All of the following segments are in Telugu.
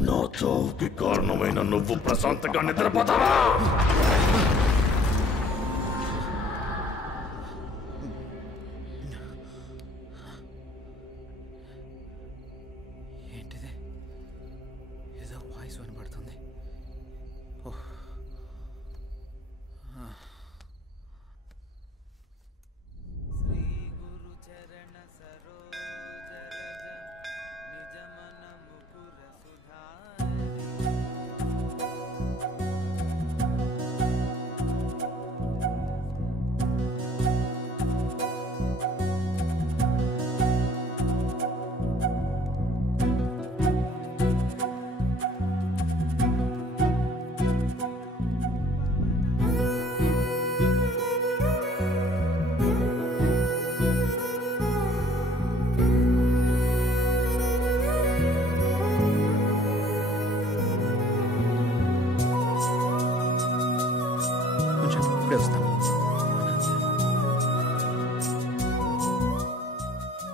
నా చావుకి కారణమైన నువ్వు ప్రశాంతంగా నిద్రపోతావా? ఏంటిది? ఏదో వాయిస్ వినబడుతుంది.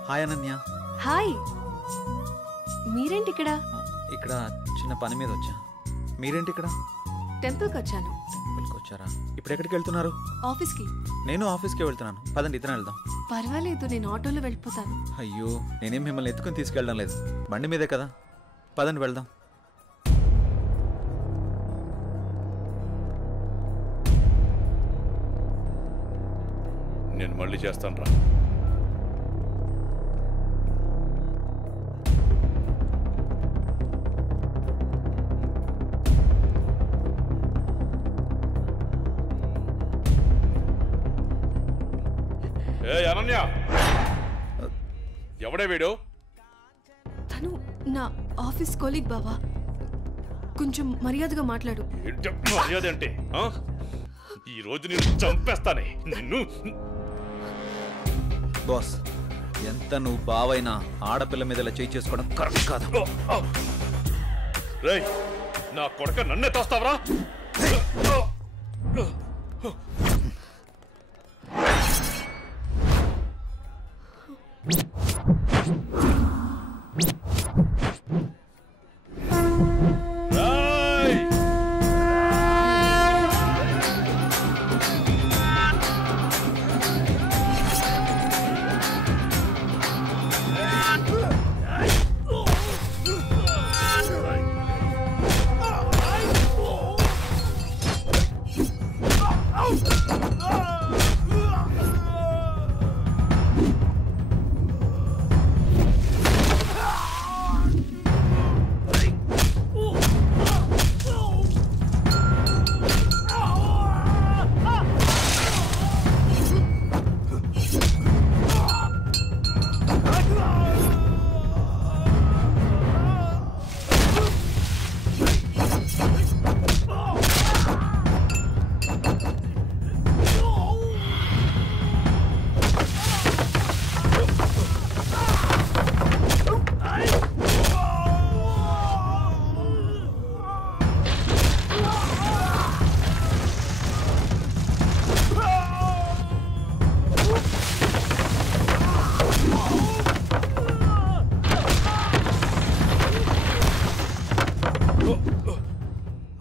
హాయ్ అనన్య. హాయ్, మీరేంటి ఇక్కడ? ఇక్కడ చిన్న పని మీద వచ్చా. మీరేంటి ఇక్కడ? టెంపుల్కి వచ్చాను. టెంపుల్కి వచ్చారా? ఇప్పుడు ఎక్కడికి వెళ్తున్నారు? ఆఫీస్కి. నేను ఆఫీస్కి వెళ్తున్నాను. పదండి, ఇద్దరం వెళ్దాం. పర్వాలేదు, నేను ఆటోలో వెళ్ళిపోతాను. అయ్యో, నేనేం మిమ్మల్ని ఎత్తుకుని తీసుకెళ్ళడం లేదు, బండి మీదే కదా. పదండి వెళ్దాం. నేను మళ్ళీ చేస్తాను రా. అనన్య, ఎవడే వీడు? తను నా ఆఫీస్ కొలీగ్ బావా. కొంచెం మర్యాదగా మాట్లాడు. మర్యాద అంటే ఈ రోజు నేను చంపేస్తానే నిన్ను. బాస్, ఎంత నువ్వు బావైనా ఆడపిల్ల మీద ఇలా చేయి చేసుకోవడం కరెక్ట్ కాదు. రేయ్, నా కొడుక నన్నే తోస్తావరా?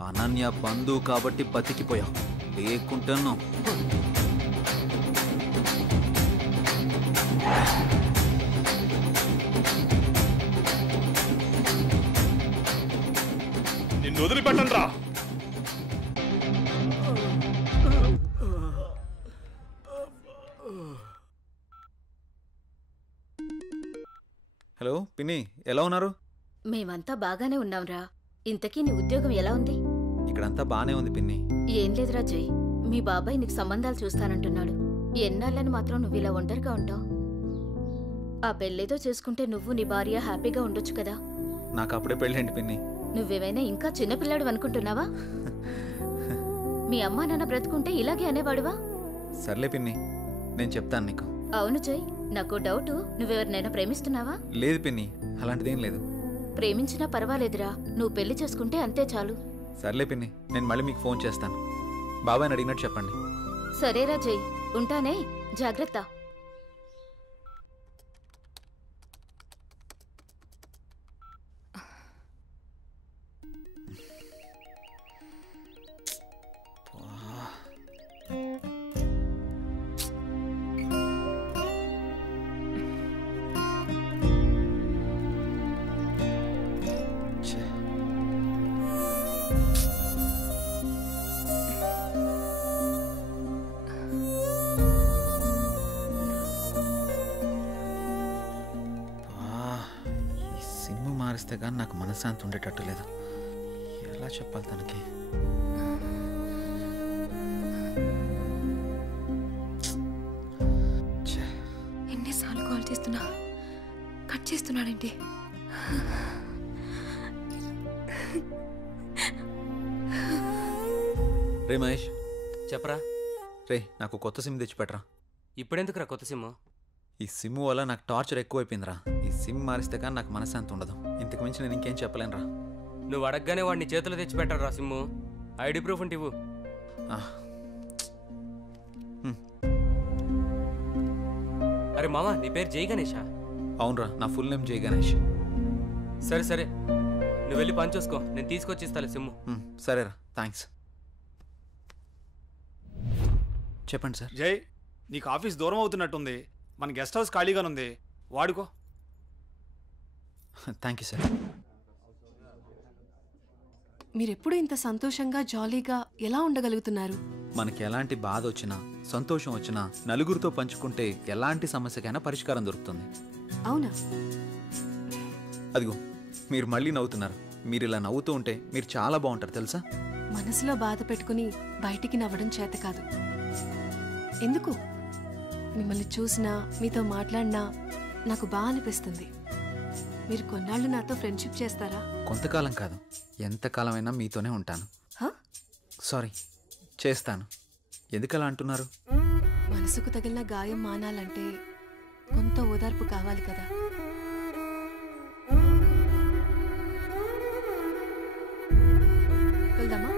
అనన్య బంధువు కాబట్టి బతికిపోయావు, లేకుంటాను నిన్ను వదిలిపెట్టను రా. హలో పిన్ని, ఎలా ఉన్నారు? మేమంతా బాగానే ఉన్నాంరా. ఇంతకీ నీ ఉద్యోగం ఎలా ఉంది? ఇక్కడంతా బానే ఉంది పిన్ని. ఏం లేదురా జై, మీ బాబాయ్ నీకు సంబంధాలు చూస్తానంటున్నాడు. ఎన్నాళ్ళని మాత్రం నువ్వు ఇలా ఒంటరిగా ఉంటావు? ఆ పెళ్ళేదో చేసుకుంటే నువ్వు నీ భార్య హ్యాపీగా ఉండొచ్చు కదా. నాకు అప్పుడే పెళ్ళండి పిన్ని. నువ్వేమైనా ఇంకా చిన్నపిల్లాడు అనుకుంటున్నావా? మీ అమ్మా నాన్న బ్రతుకుంటే ఇలాగే అనేవాడువా? సర్లే పిన్ని, నేను చెప్తాను నీకు. అవును జై, నాకు డౌటు, నువ్వెవరినైనా ప్రేమిస్తున్నావా? లేదు పిన్ని, అలాంటిదేం లేదు. ప్రేమించినా పర్వాలేదురా, నువ్వు పెళ్లి చేసుకుంటే అంతే చాలు. సర్లే పిన్ని, నేను మళ్ళీ మీకు ఫోన్ చేస్తాను. బాబాయ్ని అడిగినట్టు చెప్పండి. సరేరా జై, ఉంటానే, జాగ్రత్త. మారిస్తే కానీ నాకు మనశ్శాంతి ఉండేటట్టు లేదు. ఎలా చెప్పాలి తనకి? ఎన్నిసార్లు కాల్ చేస్తున్నా కట్ చేస్తున్నాడేంటి? రే మహేష్, చెప్పరా. రే నాకు కొత్త సిమ్ తెచ్చిపెట్టరా. ఇప్పుడెందుకురా కొత్త సిమ్? ఈ సిమ్ వల్ల నాకు టార్చర్ ఎక్కువైపోయిందిరా. ఈ సిమ్ మారిస్తే కానీ నాకు మనశ్శాంతి ఉండదు. ఇంతకు మించి నేను ఇంకేం చెప్పలేనురా. నువ్వు అడగగానే వాడిని చేతిలో తెచ్చిపెట్టారా సిమ్ము. ఐడి ప్రూఫ్ ఉంటే ఇవ్వు. అరే మామ, నీ పేరు జై గణేషా? అవునరా, నా ఫుల్ నేమ్ జై గణేష్. సరే సరే, నువ్వు వెళ్ళి పని చూసుకో, నేను తీసుకొచ్చి ఇస్తాలే సిమ్ము. సరేరా, థ్యాంక్స్. చెప్పండి సార్. జై, నీకు ఆఫీస్ దూరం అవుతున్నట్టుంది. మన గెస్ట్ హౌస్ ఖాళీగానుంది, వాడుకో. Thank you sir. మీరెప్పుడు ఇంత సంతోషంగా జాలీగా ఎలా ఉండగలుగుతున్నారు? మనకి ఎలాంటి బాధ వచ్చినా సంతోషం వచ్చినా నలుగురితో పంచుకుంటే ఎలాంటి సమస్యకైనా పరిష్కారం దొరుకుతుంది. అవునా? అదిగో మీరు మళ్ళీ నవ్వుతున్నారు. మీరు ఇలా నవ్వుతూ ఉంటే మీరు చాలా బాగుంటారు తెలుసా. మనసులో బాధ పెట్టుకుని బయటికి నవ్వడం చేత కాదు. ఎందుకు? మిమ్మల్ని చూసినా మీతో మాట్లాడినా నాకు బాగా అనిపిస్తుంది. మీరు కొన్నాళ్ళు నాతో ఫ్రెండ్షిప్ చేస్తారా? కొంతకాలం కాదు, ఎంతకాలమైనా మీతోనే ఉంటాను. సారీ, చేస్తాను. ఎందుకలా అంటున్నారు? మనసుకు తగిలిన గాయం మానాలంటే కొంత ఓదార్పు కావాలి కదా. వెళ్దామా?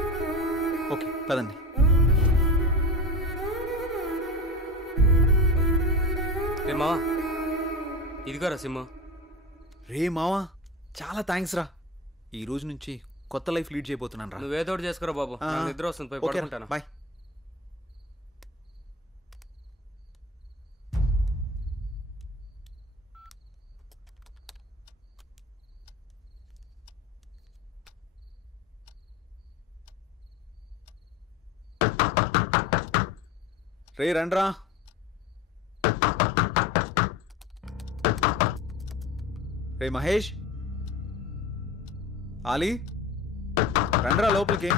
ఓకే పదండి. రే మావా, ఇదిగోరా సిమ్ము. రే మావా, చాలా థ్యాంక్స్ రా. ఈ రోజు నుంచి కొత్త లైఫ్ లీడ్ చేయబోతున్నాను రా. నువ్వేదో ఒకటి చేసుకోరా బాబు, నాకు నిద్ర వస్తుంది, పోయి పడుకుంటాను. బాయ్. రే రండ్రా. రే మహేష్, ఆలీ, రండ్రా లోపలికి.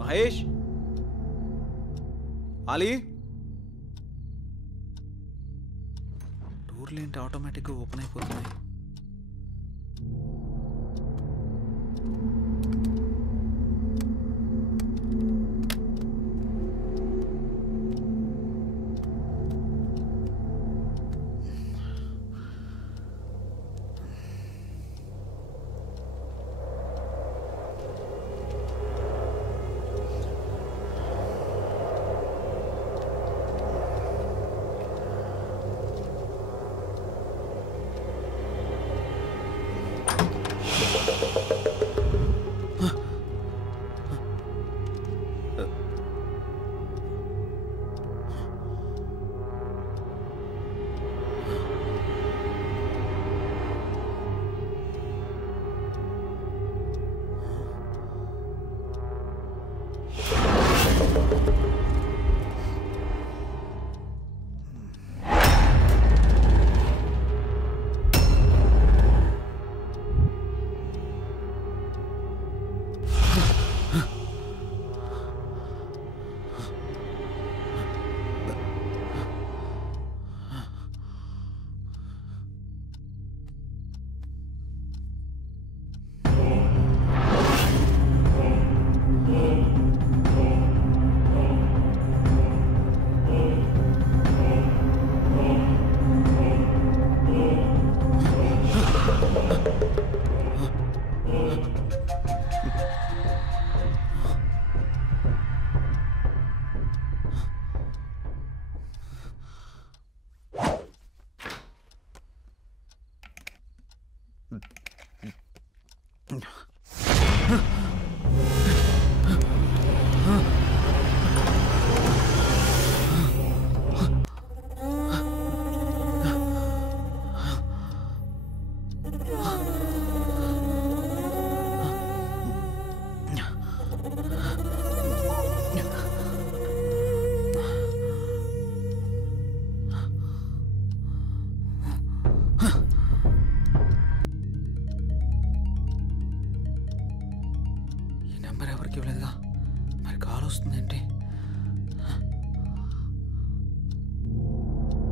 మహేష్, ఆలీ, డోర్లు ఏంటి ఆటోమేటిక్గా ఓపెన్ అయిపోతున్నాయి?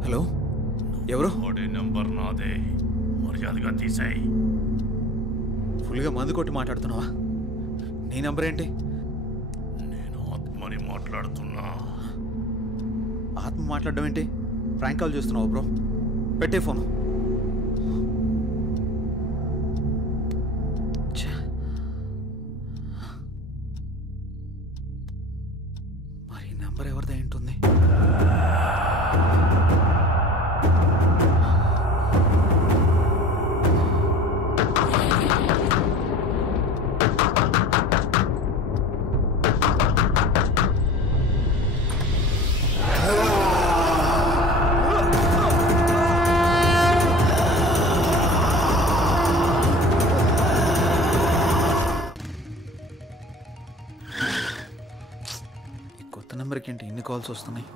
హలో ఎవరు? వాడి నెంబర్ నాదే, మర్యాదగా తీసేయ్. ఫుల్గా మందు కొట్టి మాట్లాడుతున్నావా? నీ నెంబర్ ఏంటి? నేను ఆత్మని మాట్లాడుతున్నా. ఆత్మ మాట్లాడడం ఏంటి? ప్రాంక్ కాల్ చేస్తున్నావు బ్రో. పెట్టే ఫోను. మరి నెంబర్ ఎవరిదై ఉంటుంది? నెంబర్కి ఏంటి ఇన్ని కాల్స్ వస్తున్నాయి?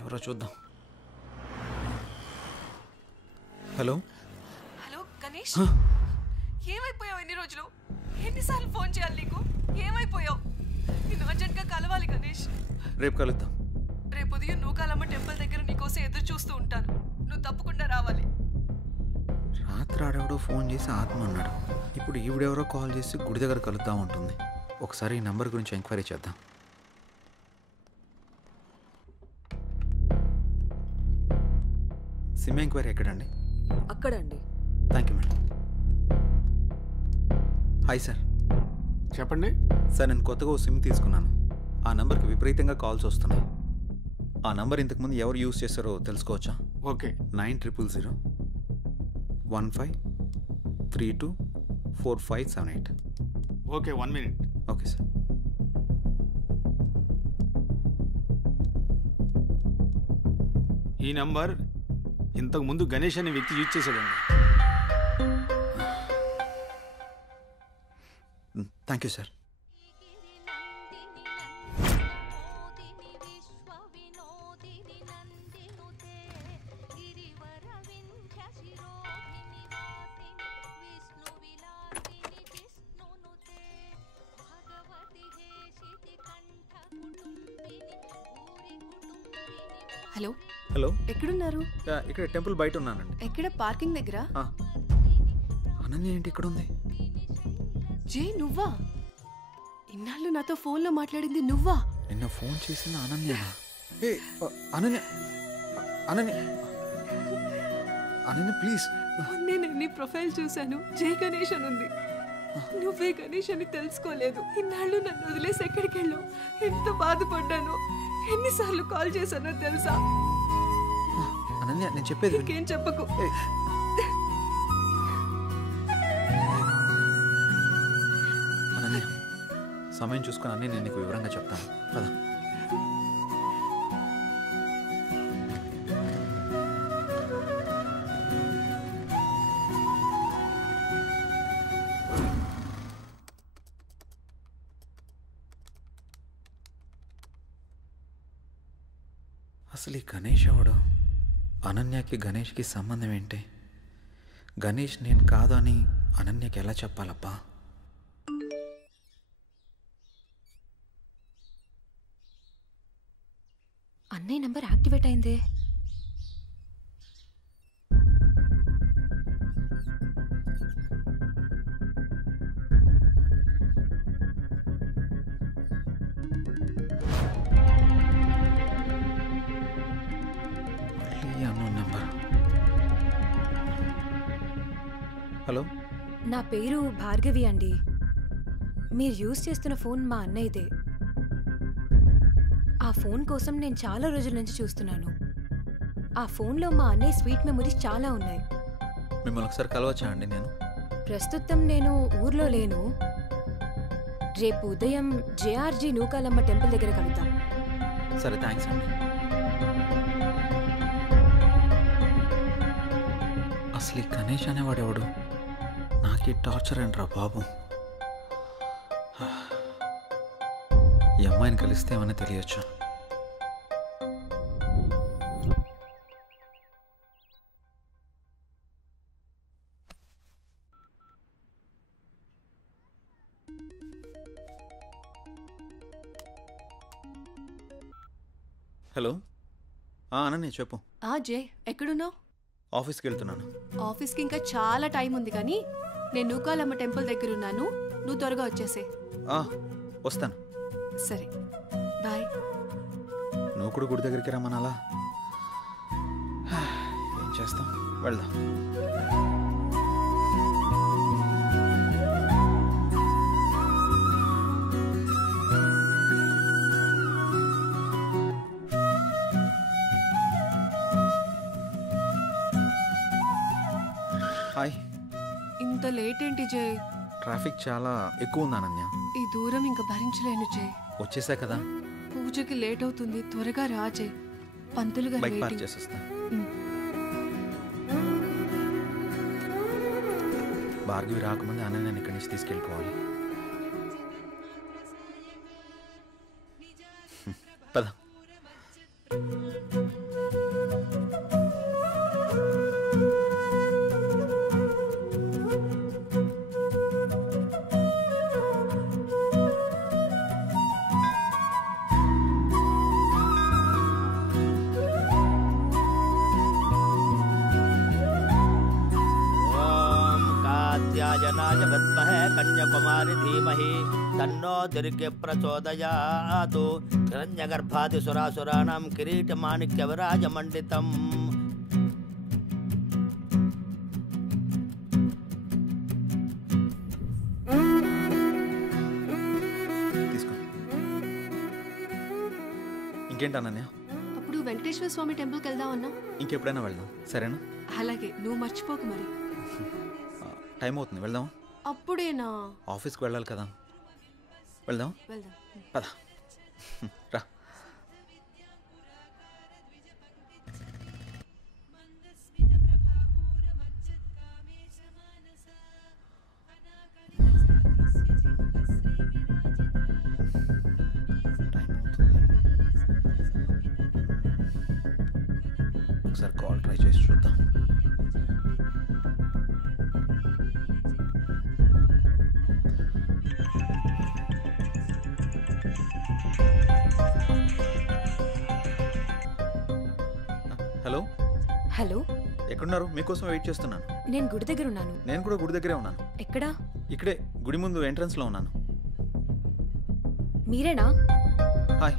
ఎవరో చూద్దాం. హలో హలో గణేష్, ఏమైపోయావు? ఎన్ని రోజులు, ఎన్నిసార్లు ఫోన్ చేయాలి నీకు? ఏమైపోయావు? నేను అర్జెంట్గా కలవాలి గణేష్. రేపు కలుద్దాం. రేపు ఉదయం నూకాలమ్మ టెంపుల్ దగ్గర నీకోసం ఎదురు చూస్తూ ఉంటాను. నువ్వు తప్పకుండా రావాలి. రాత్రి ఆడెవడో ఫోన్ చేసి ఆత్మ అన్నాడు. ఇప్పుడు ఈవిడెవరో కాల్ చేసి గుడి దగ్గర కలుద్దాం ఉంటుంది. ఒకసారి ఈ నంబర్ గురించి ఎంక్వైరీ చేద్దాం. సిమ్ ఎంక్వైరీ ఎక్కడండి? అక్కడండి. Thank you madam. Hi sir. చెప్పండి. సార్, నేను కొత్తగా ఓ సిమ్ తీసుకున్నాను. ఆ నంబర్కి విపరీతంగా కాల్స్ వస్తున్నాయి. ఆ నంబర్ ఇంతకుముందు ఎవరు యూజ్ చేస్తారో తెలుసుకోవచ్చా? Okay. 900015324578. Okay, 1 minute. Okay sir. ఈ నంబర్ ఇంతకు ముందు గణేష్ అనే వ్యక్తి యూజ్ చేశాడండి. Thank you sir. Hello hello, ఎక్కడున్నారు? ఇక్కడ టెంపుల్ బయట ఉన్నానండి. ఎక్కడ? పార్కింగ్ దగ్గర. అనన్య ఏంటి ఇక్కడ ఉంది? జే, నువ్వా? ఇన్నాళ్ళు నాతో ఫోన్లో మాట్లాడింది నువ్వా? నిన్న ఫోన్ చేసింది అనన్యనా? ఏ అనన్య, అనన్య, అనన్య ప్లీజ్. నేను నీ ప్రొఫైల్ చూశాను, జే గణేష్ అని ఉంది. నువ్వే గణేష్ అని తెలుసుకోలేదు. ఇన్నాళ్ళు నన్ను వదిలేసి ఎక్కడికి వెళ్ళావు? ఎంత బాధపడ్డానో, ఎన్నిసార్లు కాల్ చేశానో తెలుసా? అనన్య, నేను చెప్పేది ఇంకేం చెప్పకు. అనన్య, సమయం చూసుకుని అన్నీ నేను నీకు వివరంగా చెప్తాను కదా. అసలు ఈ గణేష్ ఎవడు? అనన్యకి గణేష్కి సంబంధం ఏంటి? గణేష్ నేను కాదు అని అనన్యకి ఎలా చెప్పాలబ్బా? అన్నయ్య నంబర్ యాక్టివేట్ అయిందే. హలో, నా పేరు భార్గవి అండి. మీరు యూజ్ చేస్తున్న ఫోన్ మా అన్నయ్యదే. ఆ ఫోన్ కోసం నేను చాలా రోజుల నుంచి చూస్తున్నాను. ఆ ఫోన్లో మా అన్నయ్య స్వీట్ మెమరీస్ చాలా ఉన్నాయి. మిమ్మల్ని ఒకసారి కలవచ్చా అండి? నేను ప్రస్తుతం నేను ఊర్లో లేను. రేపు ఉదయం జేఆర్జీ నూకాలమ్మ టెంపుల్ దగ్గర కలుద్దాం. సరే, థ్యాంక్స్ అండి. అసలు ఈ గణేష్ అనేవాడు ఎవడు? నాకు ఈ టార్చర్ ఏంట్రా బాబు. ఈ అమ్మాయిని కలిస్తే ఏమన్నా తెలియచ్చు. హలో అనన్య చెప్పు. జే ఎక్కడున్నావు? ఆఫీస్కి వెళ్తున్నాను. ఆఫీస్కి ఇంకా చాలా టైం ఉంది కానీ నేను నూకాలమ్మ టెంపుల్ దగ్గర ఉన్నాను, నువ్వు త్వరగా వచ్చేసే. వస్తాను. సరే బాయ్. నువ్వు కూడా గుడి దగ్గరికి రమ్మనాలా? ఏం చేస్తాం, వెళ్దాం. హాయ్. ఇంత లేట్ ఏంటి జే? ట్రాఫిక్ చాలా ఎక్కువ ఉంది అనన్య. ఈ దూరం ఇంకా భరించలేను జే. వచ్చేసా కదా. పూజకి లేట్ అవుతుంది, త్వరగా రా జే. పంతులు గారు బైక్ పార్క్ వెయిటింగ్. చేసేస్తా. భార్గవి రాకముందే అనన్యని ఇక్కడి నుంచి తీసుకెళ్ళిపోవాలి. పద. कात्यायनाय विद्महे कन्याकुमारी धीमहि तन्नो दुर्गे प्रचोदयात् हिरण्यगर्भादिसुरासुराणां किरीटमाणिक्यविराजमण्डितम् తీసుకో. ఇంకేంటి అనన్య? అప్పుడు వెంకటేశ్వర స్వామి టెంపుల్కి వెళ్దాం అన్నా. ఇంకెప్పుడైనా వెళ్దాం, సరేనా? అలాగే, నువ్వు మర్చిపోకు మరి. టైం అవుతుంది, వెళ్దాం. అప్పుడేనా? ఆఫీస్కి వెళ్ళాలి కదా. వెళ్దాం. వెళ్దాం. పద. రా. ఒకసారి కాల్ ట్రై చేసి చూద్దాం. హలో. హలో, ఎక్కడున్నారు? మీకోసం వెయిట్ చేస్తున్నాను. నేను గుడి దగ్గర ఉన్నాను. నేను కూడా గుడి దగ్గరే ఉన్నాను. ఎక్కడా? ఇక్కడే గుడి ముందు ఎంట్రన్స్లో ఉన్నాను. మీరేనా? హాయ్.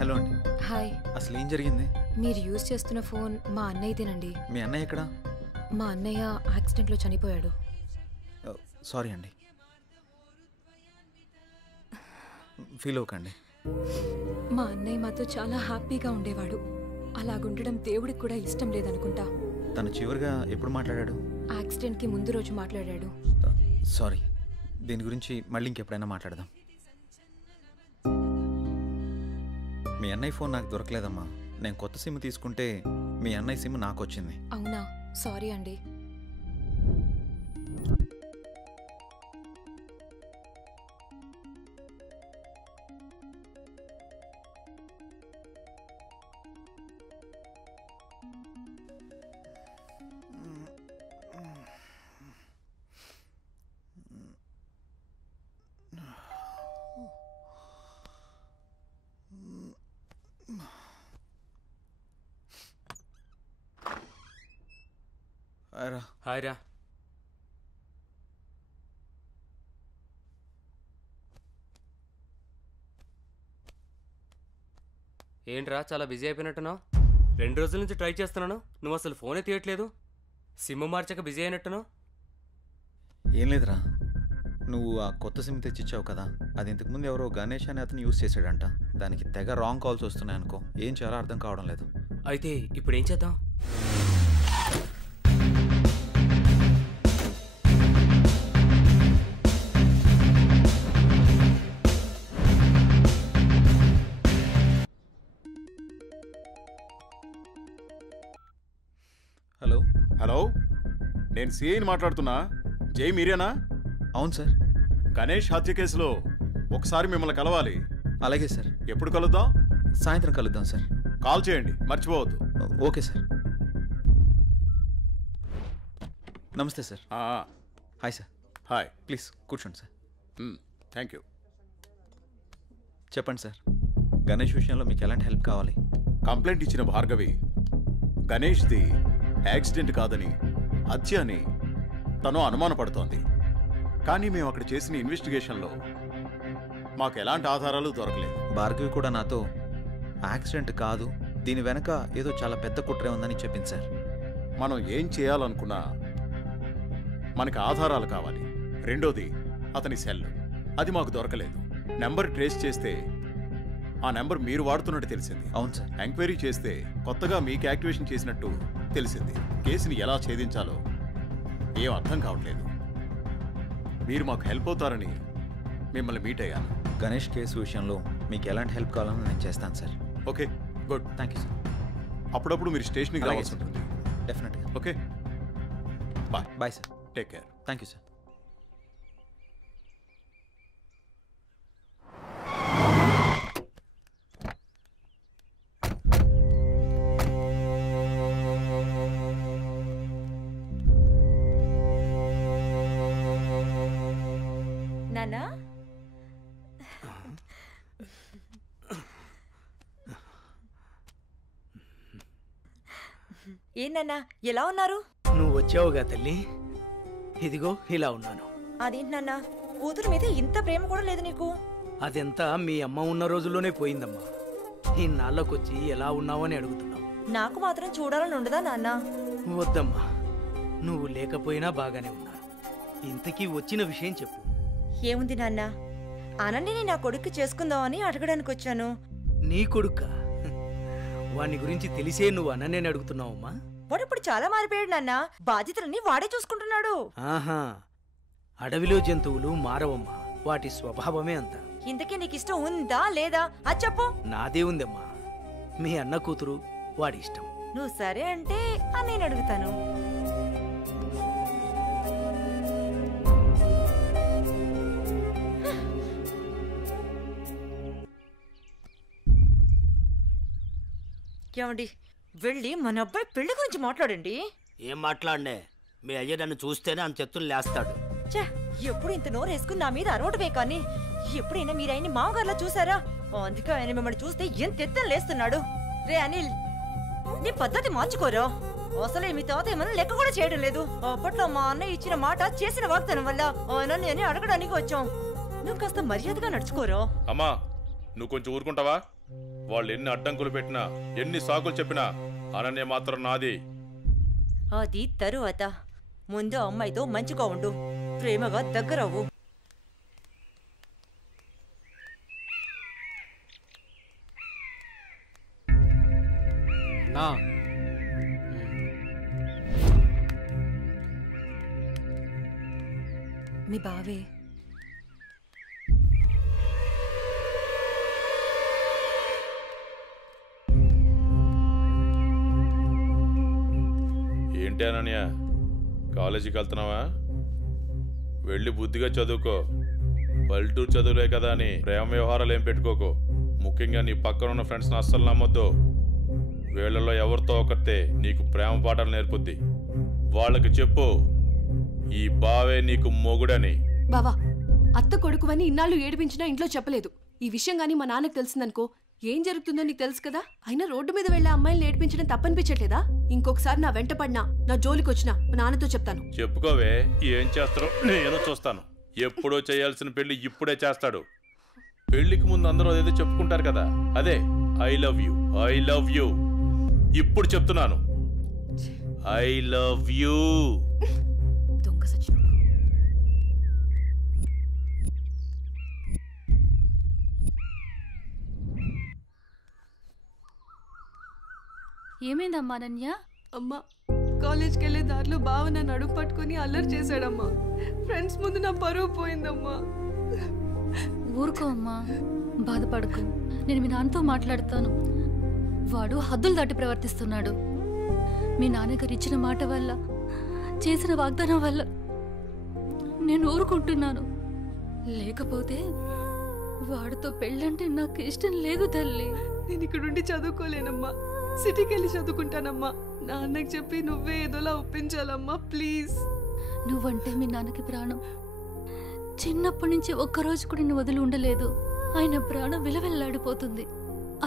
హలో అండి. హాయ్. అసలు ఏం జరిగింది? మీరు యూజ్ చేస్తున్న ఫోన్ మా అన్నయ్యదేనండి. మీ అన్నయ్య ఎక్కడా? మా అన్నయ్య యాక్సిడెంట్లో చనిపోయాడు. సారీ అండి. ఫీల్ అవ్వకండి. మా అన్నయ్య మాతో చాలా హ్యాపీగా ఉండేవాడు. అలాగుండడం దేవుడికి కూడా ఇష్టం లేదనుకుంటా. తను చివరిగా ఎప్పుడు మాట్లాడాడు? యాక్సిడెంట్కి ముందు రోజు మాట్లాడాడు. సారీ. దీని గురించి మళ్ళీ ఇంకెప్పుడైనా మాట్లాడదాం. మీ అన్నయ్య ఫోన్ నాకు దొరకలేదమ్మా. నేను కొత్త సిమ్ తీసుకుంటే మీ అన్నయ్య సిమ్ నాకు వచ్చింది. అవునా? సారీ అండి. హాయ్ రా. ఏంట్రా చాలా బిజీ అయిపోయినట్టున్నావు? 2 రోజుల నుంచి ట్రై చేస్తున్నాను, నువ్వు అసలు ఫోనే తీయట్లేదు. సిమ్ మార్చాక బిజీ అయినట్టున్నావు. ఏం లేదురా, నువ్వు ఆ కొత్త సిమ్ తెచ్చిచ్చావు కదా, అది ఇంతకుముందు ఎవరో గణేష్ అనే అతను యూస్ చేశాడంట. దానికి తెగ రాంగ్ కాల్స్ వస్తున్నాయి అనుకో. ఏం చాలా అర్థం కావడం లేదు. అయితే ఇప్పుడు ఏం చేద్దాం? హలో. హలో, నేను సిఐని మాట్లాడుతున్నా. జై మీరేనా? అవును సార్. గణేష్ హత్య కేసులో ఒకసారి మిమ్మల్ని కలవాలి. అలాగే సార్. ఎప్పుడు కలుద్దాం? సాయంత్రం కలుద్దాం సార్. కాల్ చేయండి, మర్చిపోవద్దు. Okay sir. నమస్తే sir. Hi sir. Hi. Please కూర్చోండి సార్. Thank you. చెప్పండి సార్. గణేష్ విషయంలో మీకు ఎలాంటి హెల్ప్ కావాలి? కంప్లైంట్ ఇచ్చిన భార్గవి గణేష్ది యాక్సిడెంట్ కాదని హత్య అని తను అనుమానపడుతోంది. కానీ మేము అక్కడ చేసిన ఇన్వెస్టిగేషన్లో మాకు ఎలాంటి ఆధారాలు దొరకలేదు. భార్గవి కూడా నాతో యాక్సిడెంట్ కాదు, దీని వెనక ఏదో చాలా పెద్ద కుట్రే ఉందని చెప్పింది సార్. మనం ఏం చేయాలనుకున్నా మనకి ఆధారాలు కావాలి. రెండోది అతని సెల్, అది మాకు దొరకలేదు. నెంబర్ ట్రేస్ చేస్తే ఆ నెంబర్ మీరు వాడుతున్నట్టు తెలిసింది. అవును సార్. ఎంక్వైరీ చేస్తే కొత్తగా మీకు యాక్టివేషన్ చేసినట్టు తెలిసింది. కేసుని ఎలా ఛేదించాలో ఏం అర్థం కావట్లేదు. మీరు మాకు హెల్ప్ అవుతారని మిమ్మల్ని మీట్ అయ్యాను. గణేష్ కేసు విషయంలో మీకు ఎలాంటి హెల్ప్ కావాలని నేను చేస్తాను sir. Okay, good. Thank you sir. అప్పుడప్పుడు మీరు స్టేషన్కి అలాగే రావాల్సి సార్. ఉంటుంది. డెఫినెట్గా. Okay, bye. Bye sir. Take care. Thank you sir. నానా ఏంటన్నా ఎలా ఉన్నారు? నువ్వు వచ్చావుగా తల్లి, ఇదిగో ఇలా ఉన్నాను. అదేంటి నాన్న, కూతురు మీద ఇంత ప్రేమ కూడా లేదు నీకు? అదెంతా మీ అమ్మ ఉన్న రోజుల్లోనే పోయిందమ్మా. ఇన్నాళ్ళకొచ్చి ఎలా ఉన్నావు అని అడుగుతున్నావు. నాకు మాత్రం చూడాలని ఉండదా నాన్న? వద్దమ్మా, నువ్వు లేకపోయినా బాగానే ఉన్నాను. ఇంతకీ వచ్చిన విషయం చెప్పు. ఏముంది నాన్న, అనండిని నా కొడుక్కి చేసుకుందామని అడగడానికి వచ్చాను. నీ కొడుక్క? వాని గురించి తెలిసే నువ్వు అనన్యని అడుగుతున్నావమ్మా? వాడు ఇప్పుడు చాలా మారిపోయాడు నాన్న, బాధ్యతలన్నీ వాడే చూసుకుంటున్నాడు. ఆహా, అడవిలో జంతువులు మారవమ్మా, వాటి స్వభావమే అంత. ఇంతకీ నీకు ఇష్టం ఉందా లేదా అది చెప్పు. నాదే ఉందమ్మా, మీ అన్న కూతురు, వాడి ఇష్టం. నువ్వు సరే అంటే నేను అడుగుతాను. ఏమండి, వెళ్ళి మన అబ్బాయి పెళ్లి గురించి మాట్లాడండి. ఏం మాట్లాడనే? మీ అయ్య నన్ను చూస్తేనే అంత ఎత్తులు లేస్తాడు. ఛే, ఎప్పుడు ఇంత నోరు వేసుకుని నా మీద అరవటమే కానీ ఎప్పుడైనా మీరు ఆయన్ని మామగారులా చూసారా? అందుకే ఆయన మిమ్మల్ని చూస్తే ఎంత ఎత్తున లేస్తున్నాడు. రే అనిల్, నీ పద్ధతి మార్చుకోరా. అసలే మీ తాత ఏమన్నా లెక్క కూడా చేయడం లేదు. అప్పట్లో మా అన్నయ్య ఇచ్చిన మాట చేసిన వాగ్దానం వల్ల ఆయన నేనే అడగడానికి వచ్చాం. నువ్వు కాస్త మర్యాదగా నడుచుకోరా. అమ్మా, నువ్వు కొంచెం ఊరుకుంటావా? వాళ్ళు ఎన్ని అడ్డంకులు పెట్టినా, ఎన్ని సాకులు చెప్పినా అనన్య మాత్రం నాది. అది తరువాత. ముందు అమ్మాయితో మంచిగా ఉండు, ప్రేమగా దగ్గరవ్వు. మీ బావే ఏంటి అనన్య, కాలేజీకి వెళ్తున్నావా? వెళ్ళి బుద్ధిగా చదువుకో. పల్లెటూరు చదువులే కదా అని ప్రేమ వ్యవహారాలు ఏం పెట్టుకోకు. ముఖ్యంగా నీ పక్కన ఉన్న ఫ్రెండ్స్ని అస్సలు నమ్మొద్దు. వీళ్ళలో ఎవరితో ఒకరితే నీకు ప్రేమ పాఠాలు నేర్పుద్ది. వాళ్ళకి చెప్పు, ఈ బావే నీకు మొగుడని. బావా, అత్త కొడుకువని ఇన్నాళ్ళు ఏడిపించినా ఇంట్లో చెప్పలేదు. ఈ విషయం గానీ మా నాన్నకు తెలిసిందనుకో ఏం జరుగుతుందో నీకు తెలుసు కదా. అయినా రోడ్డు మీద వెళ్లే అమ్మాయిలు ఏడిపించడం తప్పనిపించట్లేదా? ఇంకొకసారి నా వెంట పడినా, నా జోలికి వచ్చినా మా నాన్నతో చెప్తాను. చెప్పుకోవే, ఏం చేస్తారో నేను చూస్తాను. ఎప్పుడో చేయాల్సిన పెళ్లి ఇప్పుడే చేస్తాడు. పెళ్లికి ముందు అందరూ ఏదో చెప్పుకుంటారు కదా, అదే I love you, I love you. ఇప్పుడు చెప్తున్నాను, ఐ లవ్ యూ. దొంగ సచ్చినోడు. ఏమైందమ్మా అనన్య? అమ్మా, కాలేజ్కి వెళ్ళే దారిలో బావ నన్ను అడుగు పట్టుకుని అల్లరి చేశాడమ్మా. ఫ్రెండ్స్ ముందు నా పరువు పోయిందమ్మా. ఊరుకో అమ్మా, బాధపడకు. నేను మీ నాన్నతో మాట్లాడతాను. వాడు హద్దులు దాటి ప్రవర్తిస్తున్నాడు. మీ నాన్నగారు ఇచ్చిన మాట వల్ల, చేసిన వాగ్దానం వల్ల నేను ఊరుకుంటున్నాను. లేకపోతే వాడితో పెళ్ళంటే నాకు ఇష్టం లేదు తల్లి. నేను ఇక్కడుండి చదువుకోలేనమ్మా, సిటీకి వెళ్ళి చదువుకుంటానమ్మా. నాన్నకి చెప్పి నువ్వే ఏదోలా ఒప్పించాలమ్మా, ప్లీజ్. నువ్వంటే మీ నాన్నకి ప్రాణం. చిన్నప్పటి నుంచి ఒక్కరోజు కూడా నేను వదిలి ఉండలేదు. ఆయన ప్రాణం విలవెల్లాడిపోతుంది.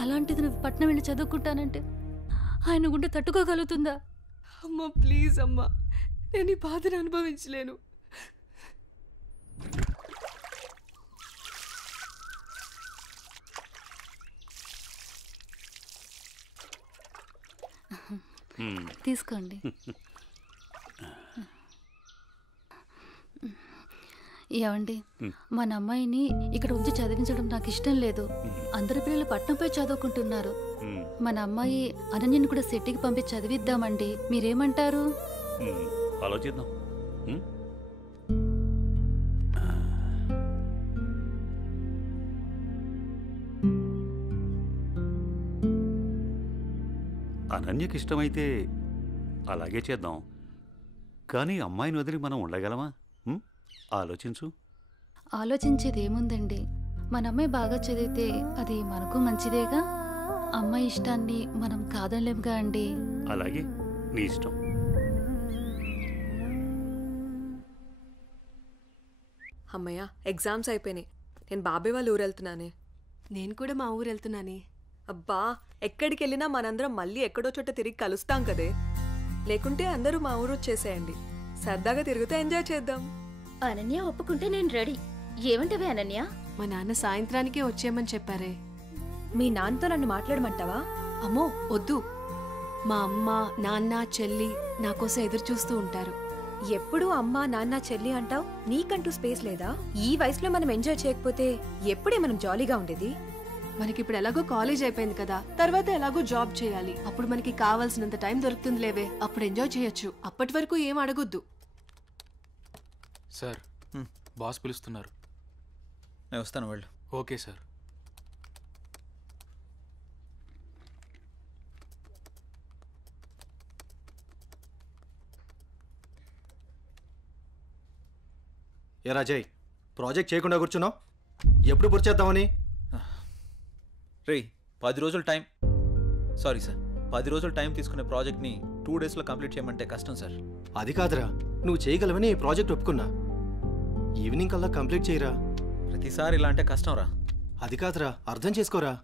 అలాంటిది నువ్వు పట్నం వెళ్ళి చదువుకుంటానంటే ఆయన గుండె తట్టుకోగలుగుతుందా? అమ్మా ప్లీజ్ అమ్మా, నేను ఈ బాధను అనుభవించలేను. తీసుకోండి. ఏమండి, మన అమ్మాయిని ఇక్కడ ఉంచి చదివించడం నాకు ఇష్టం లేదు. అందరి పిల్లలు పట్నంపై చదువుకుంటున్నారు. మన అమ్మాయి అనన్యని కూడా సిటీకి పంపి చదివిద్దామండి. మీరేమంటారు? ఆలోచిద్దాం. అనన్యకి ఇష్టమైతే అలాగే చేద్దాం. కానీ అమ్మాయిని వదిలి మనం ఉండగలమా? ఆలోచించు. ఆలోచించేది ఏముందండి, మన అమ్మాయి బాగా చదివితే అది మనకు మంచిదేగా. అమ్మాయి ఇష్టాన్ని మనం కాదనలేముగా అండి. అలాగే, నీ ఇష్టం. అమ్మయ్య, ఎగ్జామ్స్ అయిపోయినాయి. నేను బాబాయ్ వాళ్ళ ఊరు వెళ్తున్నానే. నేను కూడా మా ఊరు వెళ్తున్నానే. అబ్బా, ఎక్కడికి వెళ్ళినా మనందరం మళ్ళీ ఎక్కడో చోట తిరిగి కలుస్తాం కదే. లేకుంటే అందరూ మా ఊరు వచ్చేసేయండి. సరదాగా తిరుగుతూ ఎంజాయ్ చేద్దాం. అనన్య ఒప్పుకుంటే నేను రెడీ. ఏమంటవే అనన్య? మా నాన్న సాయంత్రానికే వచ్చేయమని చెప్పారే. మీ నాన్నతో నన్ను మాట్లాడమంటావా? అమ్మో వద్దు, మా అమ్మ నాన్న చెల్లి నా కోసం ఎదురు చూస్తూ ఉంటారు. ఎప్పుడు అమ్మ నాన్న చెల్లి అంటావు? నీకంటూ స్పేస్ లేదా? ఈ వయసులో మనం ఎంజాయ్ చేయకపోతే ఎప్పుడే మనం జాలీగా ఉండేది? మనకిప్పుడు ఎలాగో కాలేజ్ అయిపోయింది కదా, తర్వాత ఎలాగో జాబ్ చేయాలి. అప్పుడు మనకి కావాల్సినంత టైం దొరుకుతుంది లేవే, అప్పుడు ఎంజాయ్ చేయొచ్చు. అప్పటి వరకు ఏం అడగొద్దు. సార్, బాస్ పిలుస్తున్నారు. నేను వస్తాను, వెళ్ళు. Okay sir. ఏ రాజయ్, ప్రాజెక్ట్ చేయకుండా కూర్చున్నావు? ఎప్పుడు పూర్తి చేద్దామని? రే, 10 రోజులు టైం. సారీ సార్, 10 రోజులు టైం తీసుకునే ప్రాజెక్ట్ని 2 డేస్లో కంప్లీట్ చేయమంటే కష్టం సార్. అది కాదురా, నువ్వు చేయగలవని ఈ ప్రాజెక్ట్ ఒప్పుకున్నా. ఈవినింగ్ కల్లా కంప్లీట్ చేయరా. ప్రతిసారి ఇలా అంటే కష్టం రా. అది కాదురా, అర్థం చేసుకోరా.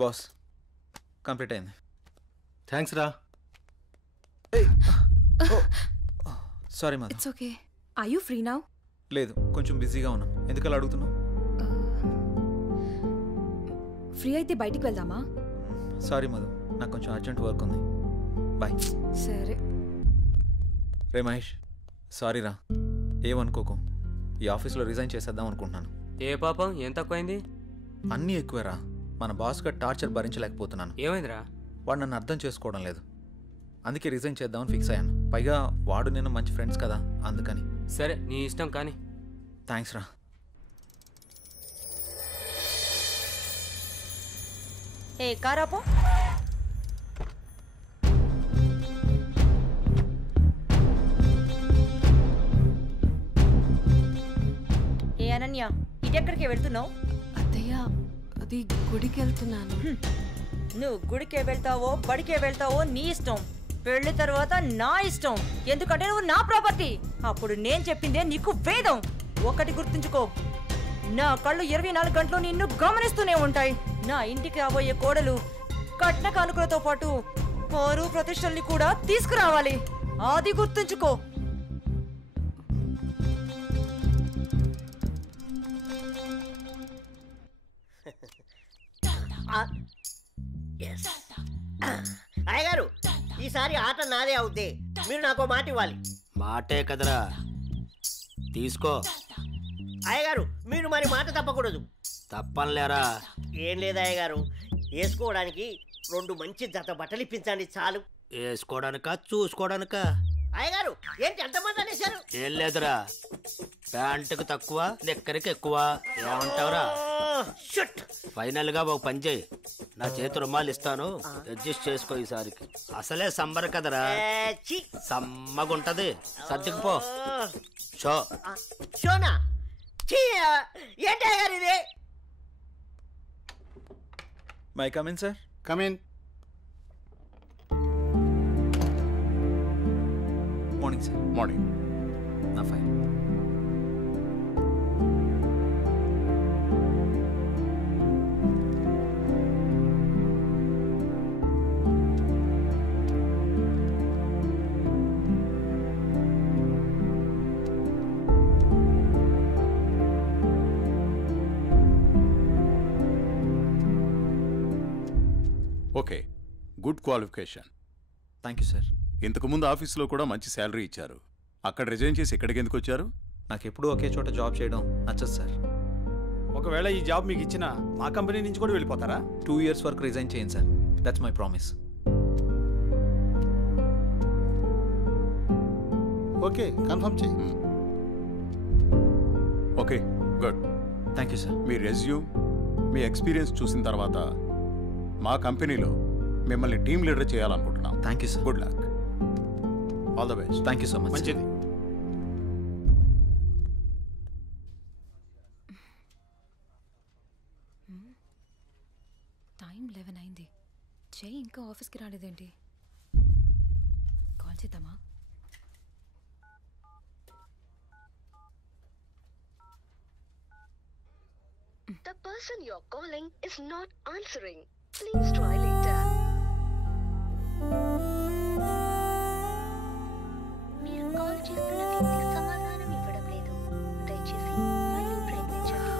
బాస్, కంప్లీట్ అయింది. థ్యాంక్స్ రా. Sorry mother. It's okay. Are you free now? లేదు, కొంచెం బిజీగా ఉన్నాను. ఎందుకలా అడుగుతున్నావు? ఫ్రీ అయితే బయటికి వెళ్దామా? సారీ మధు, నాకు కొంచెం అర్జెంట్ వర్క్ ఉంది. బాయ్. సరే. రే మహేష్, సారీ రా, ఏమనుకోకు. ఈ ఆఫీస్లో రిజైన్ చేసేద్దాం అనుకుంటున్నాను. ఏ పాపం, ఏం తక్కువైంది? అన్నీ ఎక్కువేరా. మన బాస్గా టార్చర్ భరించలేకపోతున్నాను. ఏమైందిరా? వాడు నన్ను అర్థం చేసుకోవడం లేదు. అందుకే రిజైన్ చేద్దామని ఫిక్స్ అయ్యాను. పైగా వాడు నేను మంచి ఫ్రెండ్స్ కదా, అందుకని. సరే, నీ ఇష్టం కానీ. థ్యాంక్స్ రా. ఏ కారాపో. ఏ అనన్య, ఇటెక్కడికి వెళ్తున్నావు? అత్తయ్య, అది గుడికి వెళ్తున్నాను. నువ్వు గుడికే వెళ్తావో బడికే వెళ్తావో నీ ఇష్టం. పెళ్లి తర్వాత నా ఇష్టం. ఎందుకంటే నువ్వు నా ప్రాపర్టీ. అప్పుడు నేను చెప్పిందే నీకు వేదం. ఒకటి గుర్తుంచుకో, నా కళ్ళు 24 గంటలు నిన్ను గమనిస్తూనే ఉంటాయి. నా ఇంటికి రాబోయే కోడలు కట్న కానుకలతో పాటు పరువు ప్రతిష్టల్ని కూడా తీసుకురావాలి. అది గుర్తుంచుకో. అయ్యగారు ఈసారి ఆట నాదే అవుద్ది, మీరు నాకు మాట ఇవ్వాలి. మాటే కదరా, తీసుకో. అయ్యగారు మీరు మరి మాట తప్పకూడదు. తప్పనిలేరా? ఏం లేదు అయ్యగారు, వేసుకోవడానికి 2 మంచి జత బట్టలు ఇప్పించండి చాలు. వేసుకోవడానికా చూసుకోవడానికా? అయ్యగారు ఏంటి అంతమంది అనేశారు? ఏం లేదురా, ప్యాంటుకు తక్కువ నిక్కరికి ఎక్కువ. ఏమంటావురా? ఫైనల్ గా ఒక పని చేయి, నా చేతి రుమాలు ఇస్తాను, అడ్జస్ట్ చేసుకో ఈసారికి. అసలే సంబర కదరా, సమ్మగుంటది. సర్దుకుపో. షో షోనా? ఏంటి అయ్యగారు ఇది? May come in sir. Come in. Morning sir. Morning. నా fine. Okay, good qualification. Thank you sir. ఇంతకుముందు ఆఫీస్లో కూడా మంచి శాలరీ ఇచ్చారు. అక్కడ రిజైన్ చేసి ఇక్కడికి ఎందుకు వచ్చారు? నాకు ఎప్పుడూ ఒకే చోట జాబ్ చేయడం నచ్చదు సార్. ఒకవేళ ఈ జాబ్ మీకు ఇచ్చిన మా కంపెనీ నుంచి కూడా వెళ్ళిపోతారా? 2 years వరకు రిజైన్ చేయండి sir. That's my promise. Okay, confirm చేయి. Okay, good. Thank you sir. మీ రెజ్యూమ్, మీ ఎక్స్పీరియన్స్ చూసిన తర్వాత మా కంపెనీలో మిమ్మల్ని టీమ్ లీడర్ చేయాలనుకుంటున్నాం. Thank you sir. Good luck. All the best. Thank you so much. మంచిది. టైం 11 అయింది. జై ఇంకా ఆఫీస్కి రాలేదేంటి? కాల్ చేద్దామా? The person you're calling is not answering. Please try later. మీరు కాల్ చేస్తున్న వ్యక్తి సమాధానం ఇవ్వడం లేదు. దయచేసి మళ్ళీ ప్రయత్నించండి.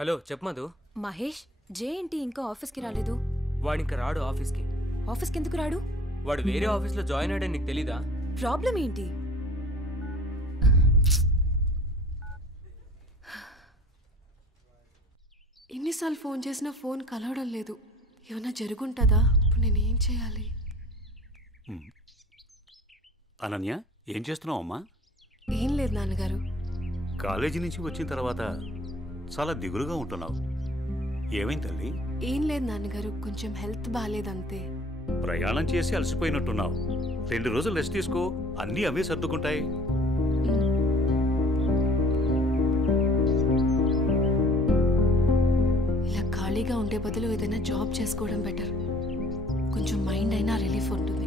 హలో, చెప్పు మధు. మహేష్, జే ఏంటి ఇంకా ఆఫీస్కి రాలేదు? వాడు ఇంకా రాడు ఆఫీస్కి. ఆఫీస్కి ఎందుకు రాడు? వాడు వేరే ఆఫీస్లో జాయిన్ అయ్యాడని నీకు తెలీదా? ప్రాబ్లం ఏంటి? ఎన్నిసార్లు ఫోన్ చేసినా ఫోన్ కలవడం లేదు. ఏమన్నా జరుగుంటుందా? ఇప్పుడు నేనేం చేయాలి? అనన్య, ఏం చేస్తున్నావు అమ్మా? ఏం లేదు నాన్నగారు. కాలేజీ నుంచి వచ్చిన తర్వాత చాలా దిగులుగా ఉంటున్నావు. ఏమైంది తల్లి? ఏం లేదు నాన్నగారు, కొంచెం హెల్త్ బాగాలేదంతే. ప్రయాణం చేసి అలసిపోయినట్టున్నావు. 2 రోజులు రెస్ట్ తీసుకో, అన్నీ అవే సర్దుకుంటాయి. ఇలా ఖాళీగా ఉండే బదులు ఏదైనా జాబ్ చేసుకోవడం బెటర్. కొంచెం మైండ్ అయినా రిలీఫ్ ఉంటుంది.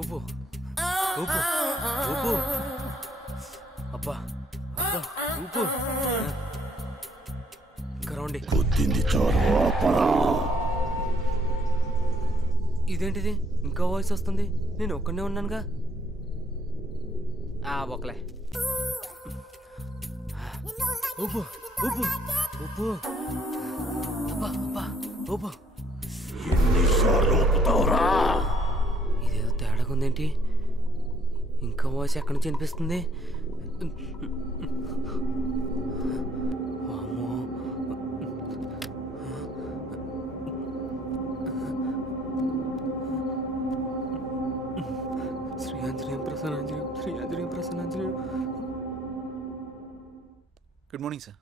ఊపు ఊపు ఊపు. అబ్బా అబ్బా, ఊపు. ఇంకా రౌండి. ఇదేంటిది? ఇంకా వాయిస్ వస్తుంది. నేను ఒక్కనే ఉన్నానుగా. ఒకలే. ఊపు ఊపు ఊపు. అబ్బా అబ్బా ఊపు. ఇదేదో తేడాగా ఉందేంటి? ఇంకా వాయిస్ ఎక్కడి నుంచి వినిపిస్తుంది? శ్రీ ఆంజనేయం ప్రసన్నాంజనేయం, శ్రీ ఆంజనేయం ప్రసన్నాంజనేయం. Good morning sir.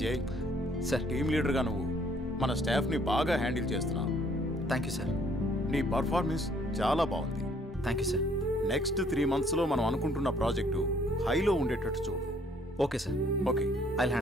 Jai sir, team లీడర్గా నువ్వు మన స్టాఫ్ని బాగా హ్యాండిల్ చేస్తున్నావు. Thank you sir. నీ పర్ఫార్మెన్స్ చాలా బాగుంది. Thank you sir. నెక్స్ట్ 3 monthsలో మనం అనుకుంటున్న ప్రాజెక్టు హైలో ఉండేటట్టు చూడు. Okay sir. ఓకే. ఐ